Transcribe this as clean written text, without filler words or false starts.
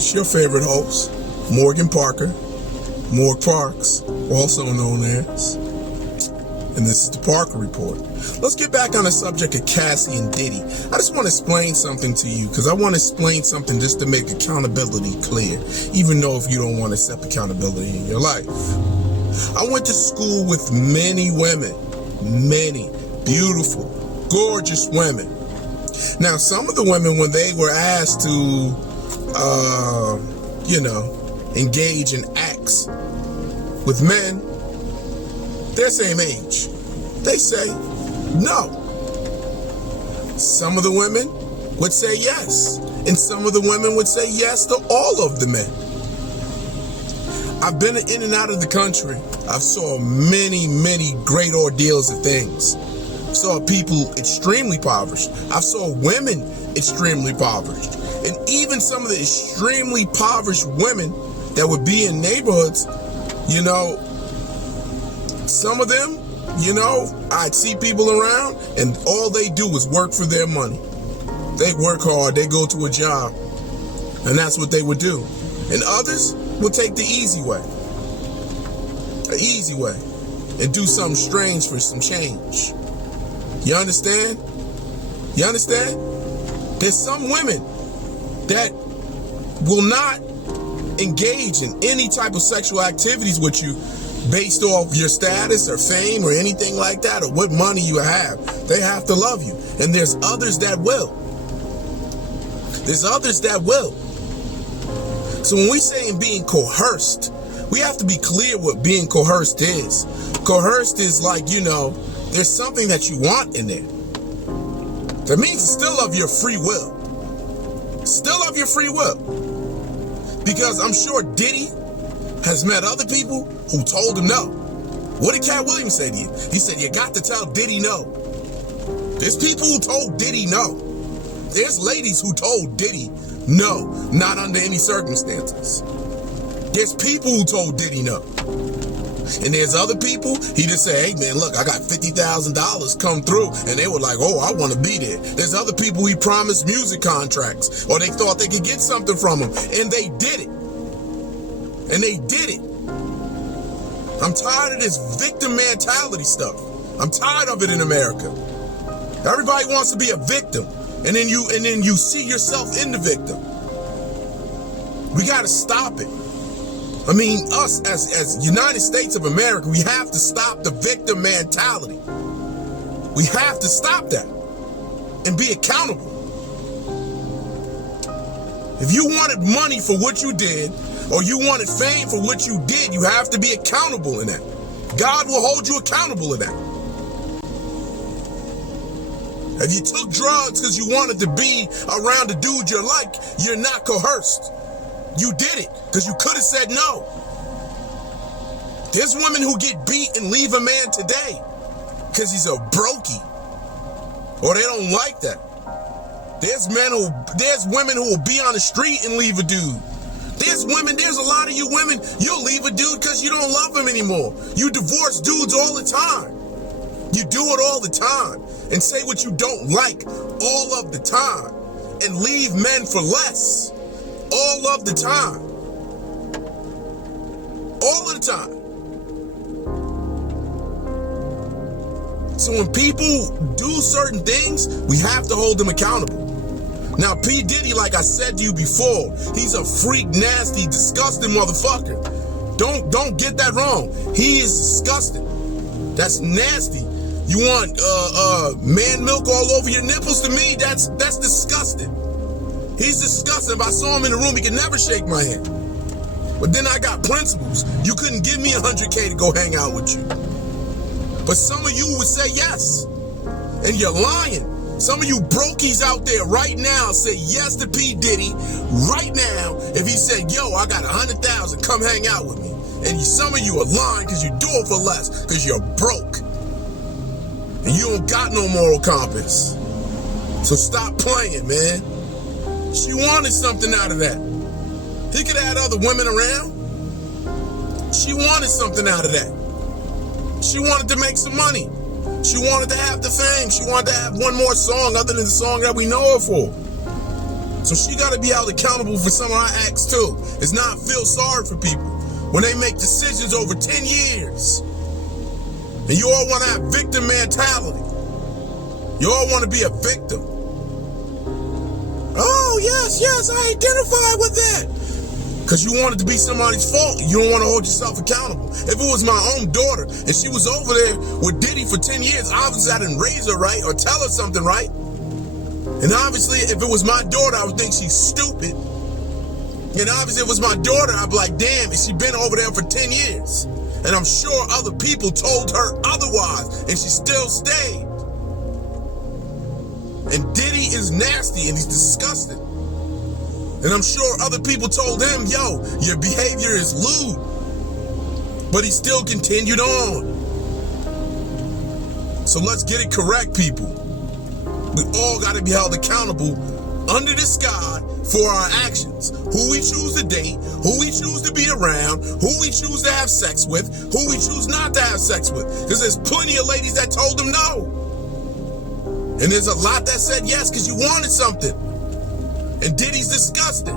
It's your favorite host, Morgan Parker, Morg Parks, also known as, and this is the Parker Report. Let's get back on the subject of Cassie and Diddy. I just want to explain something to you, because I want to explain something just to make accountability clear, even though if you don't want to accept accountability in your life. I went to school with many women, many beautiful, gorgeous women. Now, some of the women, when they were asked to, engage in acts with men their same age, they say no. Some of the women would say yes, and some of the women would say yes to all of the men. I've been in and out of the country. I've saw many, many great ordeals of things. Saw people extremely impoverished. I've saw women extremely impoverished. And even some of the extremely impoverished women that would be in neighborhoods, some of them, I'd see people around and all they do is work for their money. They work hard, they go to a job, and that's what they would do. And others will take the easy way, and do something strange for some change. You understand? There's some women that will not engage in any type of sexual activities with you based off your status or fame or anything like that, or what money you have. They have to love you. And there's others that will. So when we say being coerced, we have to be clear what being coerced is. Coerced is like, there's something that you want in there. That means it's still of your free will. Because I'm sure Diddy has met other people who told him no. What did Cat Williams say to you? He said, you got to tell Diddy no. There's people who told Diddy no. There's ladies who told Diddy no, not under any circumstances. There's people who told Diddy no. And there's other people, he just say, hey man, look, I got $50,000 come through. And they were like, oh, I want to be there. There's other people he promised music contracts, or they thought they could get something from him. And they did it. I'm tired of this victim mentality stuff. I'm tired of it in America. Everybody wants to be a victim. And then you see yourself in the victim. We got to stop it. I mean, us as United States of America, we have to stop the victim mentality. We have to stop that and be accountable. If you wanted money for what you did, or you wanted fame for what you did, you have to be accountable in that. God will hold you accountable in that. If you took drugs because you wanted to be around a dude you like, you're not coerced. You did it because you could have said no. There's women who get beat and leave a man today because he's a brokey, or they don't like that. There's women who will be on the street and leave a dude. There's a lot of you women, you'll leave a dude because you don't love him anymore. You divorce dudes all the time. You do it all the time and say what you don't like all of the time and leave men for less all of the time. All of the time. So when people do certain things, we have to hold them accountable. Now, P. Diddy, like I said to you before, he's a freak, nasty, disgusting motherfucker. Don't get that wrong. He is disgusting. That's nasty. You want man milk all over your nipples? To me, that's disgusting. He's disgusting. If I saw him in the room, he could never shake my hand. But then I got principles. You couldn't give me $100K to go hang out with you. But some of you would say yes. And you're lying. Some of you brokies out there right now say yes to P. Diddy right now. If he said, yo, I got 100,000, come hang out with me. And some of you are lying because you do it for less because you're broke. And you don't got no moral compass. So stop playing, man. She wanted something out of that. He could have had other women around. She wanted something out of that. She wanted to make some money. She wanted to have the fame. She wanted to have one more song other than the song that we know her for. So she got to be held accountable for some of her acts too. It's not feel sorry for people when they make decisions over 10 years. And you all want to have victim mentality. You all want to be a victim. Oh, yes, I identify with that. Because you want it to be somebody's fault. You don't want to hold yourself accountable. If it was my own daughter and she was over there with Diddy for 10 years, obviously I didn't raise her right or tell her something right. And obviously, if it was my daughter, I would think she's stupid. And obviously, if it was my daughter, I'd be like, damn, she been over there for 10 years. And I'm sure other people told her otherwise, and she still stayed. And Diddy is nasty, and he's disgusting. And I'm sure other people told him, yo, your behavior is lewd. But he still continued on. So let's get it correct, people. We all got to be held accountable under the sky for our actions. Who we choose to date, who we choose to be around, who we choose to have sex with, who we choose not to have sex with. Because there's plenty of ladies that told them no. And there's a lot that said yes because you wanted something. And Diddy's disgusting.